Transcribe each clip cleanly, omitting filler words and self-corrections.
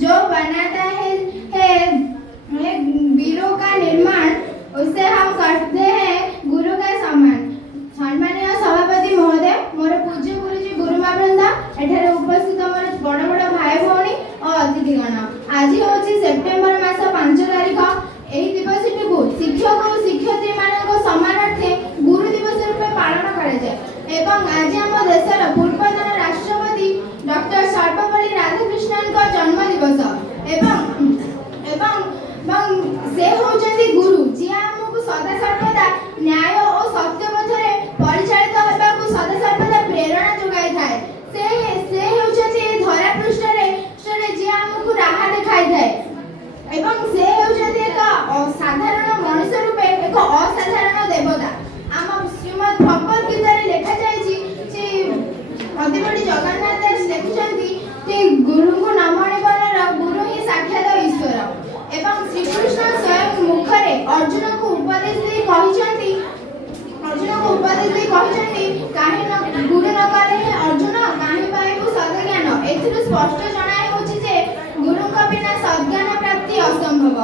जो बनाता है वीरों का निर्माण, उससे हम करते हैं गुरु का सम्मान। सम्मानीय सभापति महोदय, मोर पूज्य गुरुजी गुरुमा वृंद, एठारे उपस्थित मोर बड़ बड़ भाई भौणी और अतिथिगण, आज हूँ सेप्टेम्बर मास 5 तारिख। यही दिवसटी को शिक्षक और शिक्षयित्री मान सम्मानार्थे गुरु दिवस रूपे पालन कराए। आज आम देशर पूर्वतन राष्ट्रपति डॉक्टर सर्वपल्ली राधाकृष्णन का जन्म दिवस से होचंदी गुरु, जी आमको सदा सर्वदा न्याय और सत्य पथरे परिचालित होबाकू सदा सर्वदा प्रेरणा जोगाई थाए। से होचंदी धरा पृष्ठरे जी आमको राह देखाई थाए एवं से होचंदी एक साधारण मनुष्य रूपे एक असाधारण देवता। आम श्रीमद् भगवद गीता रे लिखा जायछि जे अधिपति जगन्नाथ दास लिखिछन्ति जे गुरु को नमणिबनर गुरु ही साक्षात ईश्वर। एवं श्री कृष्ण स्वयं मुखरे अर्जुन को उपदेश दे कहिछन्ति काहे न गुरु न करे अर्जुन काहे पाइबु सद्ज्ञान। एथिरु स्पष्ट जणाय होछि जे गुरु का बिना सद्ज्ञान प्राप्ति असंभव।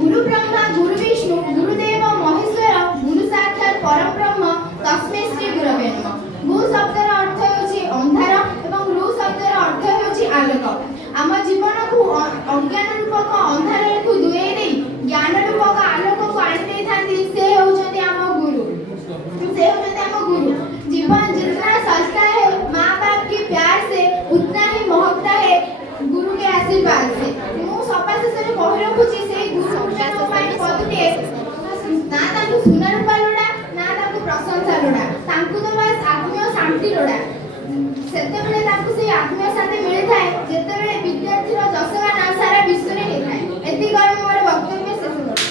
गुरु ब्रह्मा गुरु विष्णु गुरुदेव महेश्वर गुरु साक्षात परम ब्रह्म तस्मै श्री गुरवे नमः। गु शब्दर अर्थ होछि अंधार एवं रु शब्दर अर्थ होछि आलोक। आम जीवन को अज्ञान रूपक अंधार को दुएई दे ज्ञान रूपक आलोक को आनि दे थांती से होचंती आम गुरु। जीवन जितना सस्ता है माँ बाप के प्यार से उतना ही महकता है गुरु के आशीर्वाद से। मु सपा से कहि रखुची से गुरु पूजन पाई पदुटे ना ताकू सुना रूपा लोड़ा ना ताकू प्रशंसा लोड़ा, ताकू तो बस आत्मीय शांति लोड़ा। सेते बेले ताकू से आत्मीय शांति मिले थाए जेते बेले विद्यार्थी